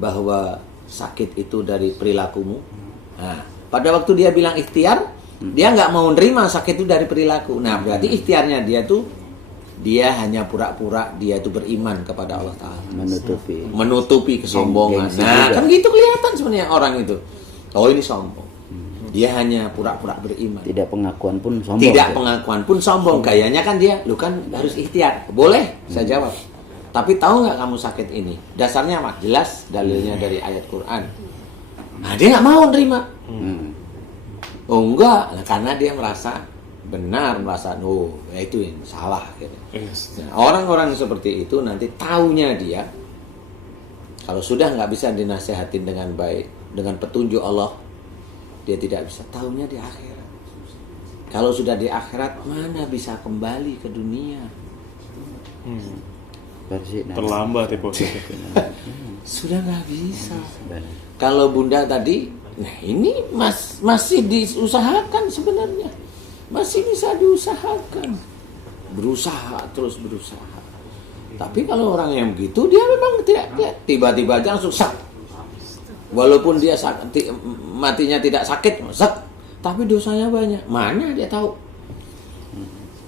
bahwa sakit itu dari perilakumu? Nah, pada waktu dia bilang ikhtiar, dia nggak mau nerima sakit itu dari perilaku. Nah, berarti ikhtiarnya dia hanya pura-pura dia itu beriman kepada Allah Ta'ala. Menutupi kesombongan. Gengsi Nah, juga. kan gitu kelihatan sebenarnya orang itu. Oh, ini sombong. Dia hanya pura-pura beriman. Tidak pengakuan pun sombong. Tidak ya? pengakuan pun sombong. Gayanya kan dia, lu kan harus ikhtiar. Boleh, saya jawab. Tapi tahu nggak kamu sakit ini? Dasarnya apa? Jelas dalilnya dari ayat Quran. Nah, dia nggak mau nerima. Oh enggak, nah, karena dia merasa benar, merasa itu yang salah. Gitu. Nah, orang-orang seperti itu nanti taunya dia, kalau sudah nggak bisa dinasehatin dengan baik, dengan petunjuk Allah, dia tidak bisa. Taunya di akhirat. Kalau sudah di akhirat, mana bisa kembali ke dunia? Terlambat ya Pak. Sudah nggak bisa. Kalau Bunda tadi, nah ini masih diusahakan sebenarnya. Masih bisa diusahakan. Berusaha, terus berusaha. Tapi kalau orang yang begitu, dia memang tidak, tiba-tiba aja langsung sak. Walaupun dia matinya tidak sakit, tapi dosanya banyak. Mana dia tahu?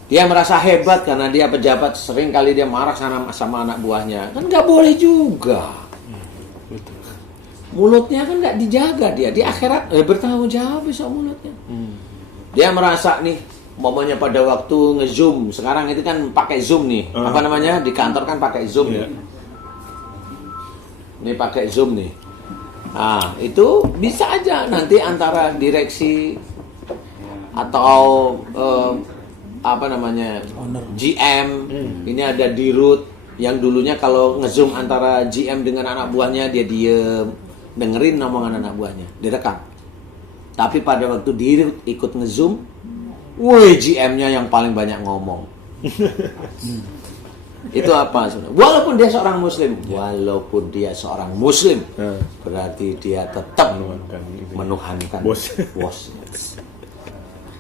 Dia merasa hebat karena dia pejabat, sering kali dia marah sama anak buahnya. Kan nggak boleh juga. Mulutnya kan nggak dijaga dia. Di akhirat bertanggung jawab besok mulutnya. Dia merasa nih, momennya pada waktu nge-zoom. Sekarang itu kan pakai Zoom nih. Apa namanya? Di kantor kan pakai Zoom. Yeah. Ini pakai Zoom nih. Nah, itu bisa aja nanti antara direksi atau apa namanya GM, ini ada dirut yang dulunya kalau ngezoom antara GM dengan anak buahnya dia diem dengerin omongan anak buahnya, direkam. Tapi pada waktu dirut ikut ngezoom, woi GM-nya yang paling banyak ngomong. Itu apa sebenarnya? Walaupun dia seorang muslim, berarti dia tetap menuhankan bos.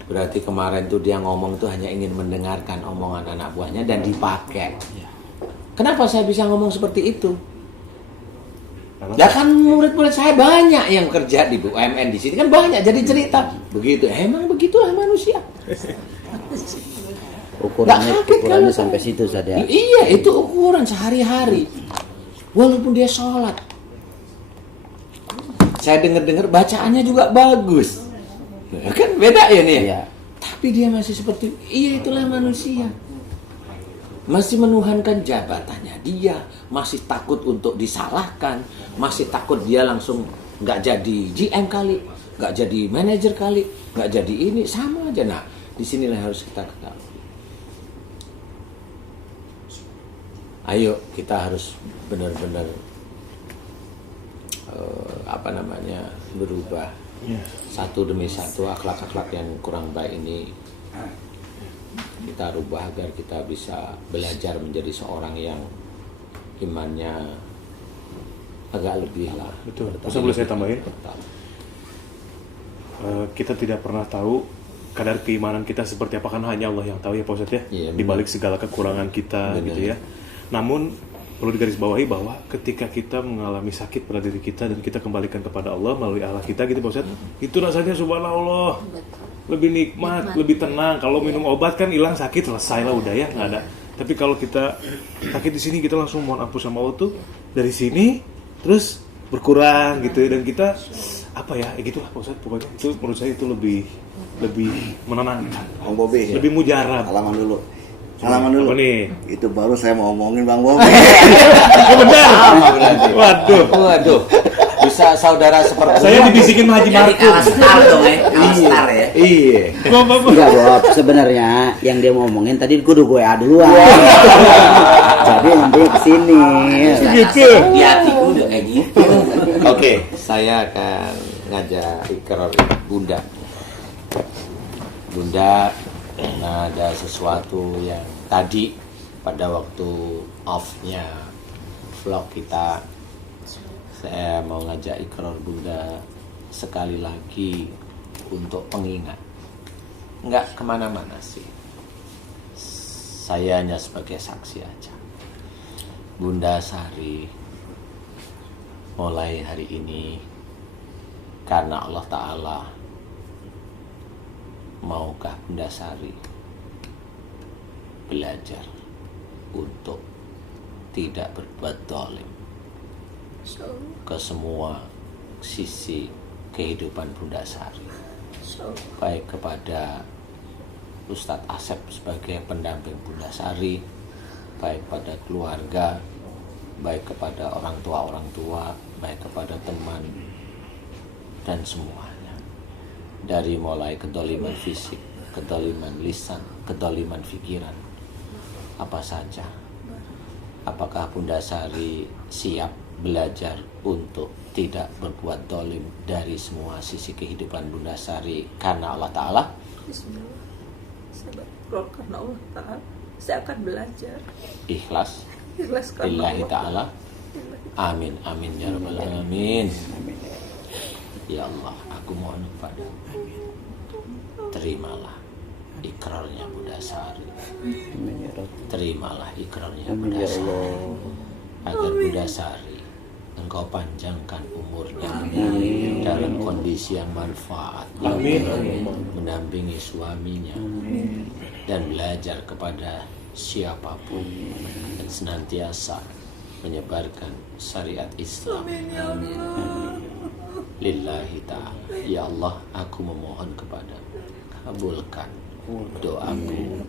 Berarti kemarin tuh dia ngomong tuh hanya ingin mendengarkan omongan anak buahnya dan dipakai. Kenapa saya bisa ngomong seperti itu? Ya kan murid-murid saya banyak yang kerja di BUMN di sini kan banyak jadi cerita. Begitu, emang begitulah manusia. Ukurannya sampai situ saja. Iya, itu ukuran sehari-hari. Walaupun dia sholat, saya dengar bacaannya juga bagus. Kan beda ya nih. Iya. Tapi dia masih seperti itulah manusia. Masih menuhankan jabatannya dia, masih takut untuk disalahkan, masih takut dia langsung nggak jadi GM kali, nggak jadi manajer kali, nggak jadi ini, sama aja. Nah, disinilah harus kita ketahui. Ayo kita harus benar-benar berubah. Satu demi satu akhlak-akhlak yang kurang baik ini kita rubah agar kita bisa belajar menjadi seorang yang imannya agak lebih lah. Betul. Ustaz, boleh saya tambahin? Kita tidak pernah tahu kadar keimanan kita seperti apa, karena hanya Allah yang tahu ya Pak Ustadz ya. Iya, di balik segala kekurangan kita gitu ya. Namun perlu digarisbawahi bahwa ketika kita mengalami sakit pada diri kita dan kita kembalikan kepada Allah melalui akhlak kita gitu Pak Ustadz, itu rasanya subhanallah lebih nikmat, lebih tenang. Kalau minum obat kan hilang sakit, selesai lah udah ya, nggak ada. Tapi kalau kita sakit di sini, kita langsung mohon ampun sama Allah tuh dari sini terus berkurang gitu ya. Dan kita apa ya, gitulah Pak Ustadz, pokoknya itu menurut saya itu lebih menenangkan, Bang Bobi, lebih mujarab. Salaman dulu. Apa nih? Itu baru saya mau omongin Bang Bobi. Waduh. Bisa saudara seperti Saya dibisikin Haji Jadi Markum. kalah star dong ya, kalah star ya. Iya. Enggak Bob, sebenarnya yang dia mau omongin tadi kudu gue duluan. Jadi nanti kesini. Gitu. Di hatiku udah kayak gitu. Oke, saya akan ngajak ikrar Bunda. Bunda, karena ada sesuatu yang tadi pada waktu off-nya vlog kita, saya mau ngajak ikrar Bunda sekali lagi untuk pengingat. Nggak kemana-mana sih, saya hanya sebagai saksi aja. Bunda Sari, mulai hari ini, karena Allah Ta'ala, maukah Bunda Sari belajar untuk tidak berbuat zalim ke semua sisi kehidupan Bunda Sari, baik kepada Ustadz Asep sebagai pendamping Bunda Sari, baik pada keluarga, baik kepada orang tua, baik kepada teman, dan semuanya. Dari mulai kedoliman fisik, kedoliman lisan, kedoliman pikiran, apa saja. Apakah Bunda Sari siap belajar untuk tidak berbuat dolim dari semua sisi kehidupan Bunda Sari karena Allah Ta'ala? Bismillah. Saya berdoa karena Allah Ta'ala. Saya akan belajar. Ikhlas. Ikhlas karena Lillahi Allah Ta'ala. Amin, amin ya rabbal alamin. Ya Allah, aku mohon kepada, terimalah ikrarnya Bunda Sari. Terimalah ikrarnya Bunda Sari, agar Bunda Sari Engkau panjangkan umurnya dalam kondisi yang manfaat, mendampingi suaminya dan belajar kepada siapapun dan senantiasa menyebarkan syariat Islam. Lillahi ta'ala. Ya Allah, aku memohon kepada, kabulkan doaku,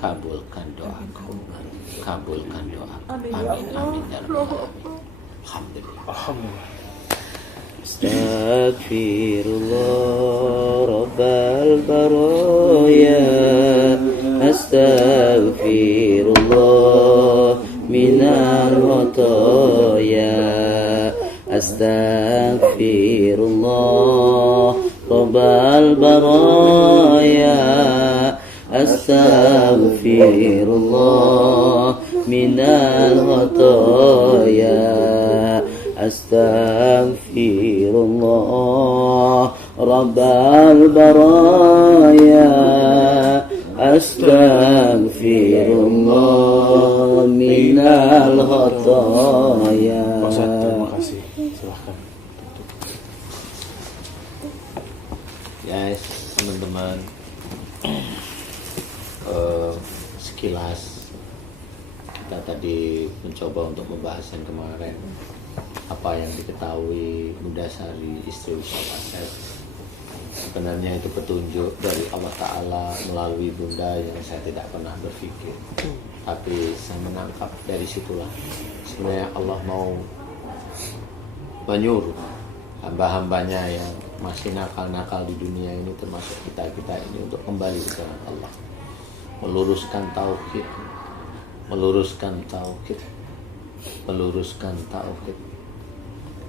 kabulkan doaku, kabulkan doaku. Amin, amin ya rabbal alamin. Alhamdulillah. Astaghfirullah Rabbal baraya, Astaghfirullah minal khataya, Astaghfirullah Rabbal baraya, Astaghfirullah minal khataya, Astaghfirullah Rabbal baraya, Astaghfirullah minal khataya. Terima kasih. Silahkan. Guys, teman-teman, sekilas kita tadi mencoba untuk membahas yang kemarin, apa yang diketahui Bunda Sari, istri Ustadz Asep. Sebenarnya itu petunjuk dari Allah Ta'ala melalui Bunda yang saya tidak pernah berpikir, tapi saya menangkap dari situlah sebenarnya Allah mau menyuruh hamba-hambanya yang masih nakal-nakal di dunia ini, termasuk kita ini, untuk kembali ke jalan Allah, meluruskan tauhid, meluruskan tauhid, meluruskan tauhid.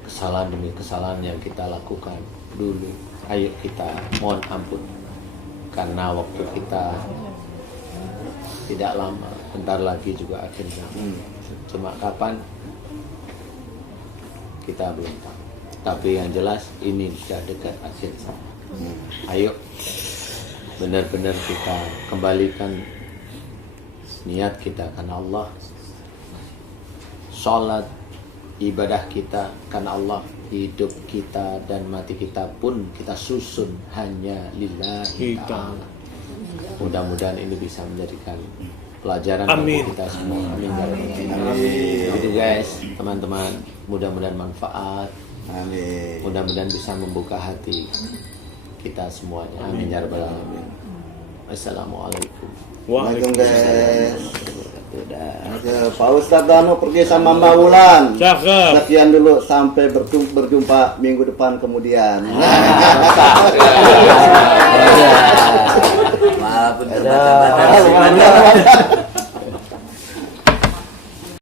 Kesalahan demi kesalahan yang kita lakukan dulu ayo kita mohon ampun karena waktu kita tidak lama, bentar lagi juga akhir zaman. Cuma kapan kita belum tahu. Tapi yang jelas ini sudah dekat akhir zaman. Ayo benar-benar kita kembalikan niat kita karena Allah, sholat ibadah kita karena Allah, hidup kita dan mati kita pun kita susun hanya lillahi ta'ala. Mudah-mudahan ini bisa menjadikan pelajaran bagi kita semua. Amin. Jadi guys, teman-teman, mudah-mudahan manfaat. Amin. Mudah-mudahan bisa membuka hati kita semuanya. Amin ya rabbal alamin. Assalamualaikum. Waalaikumsalam. Udah. Pak Ustadz Danu pergi sama Mbak Wulan. Sekian dulu sampai berjumpa minggu depan kemudian. Walaupun terbatas-batas.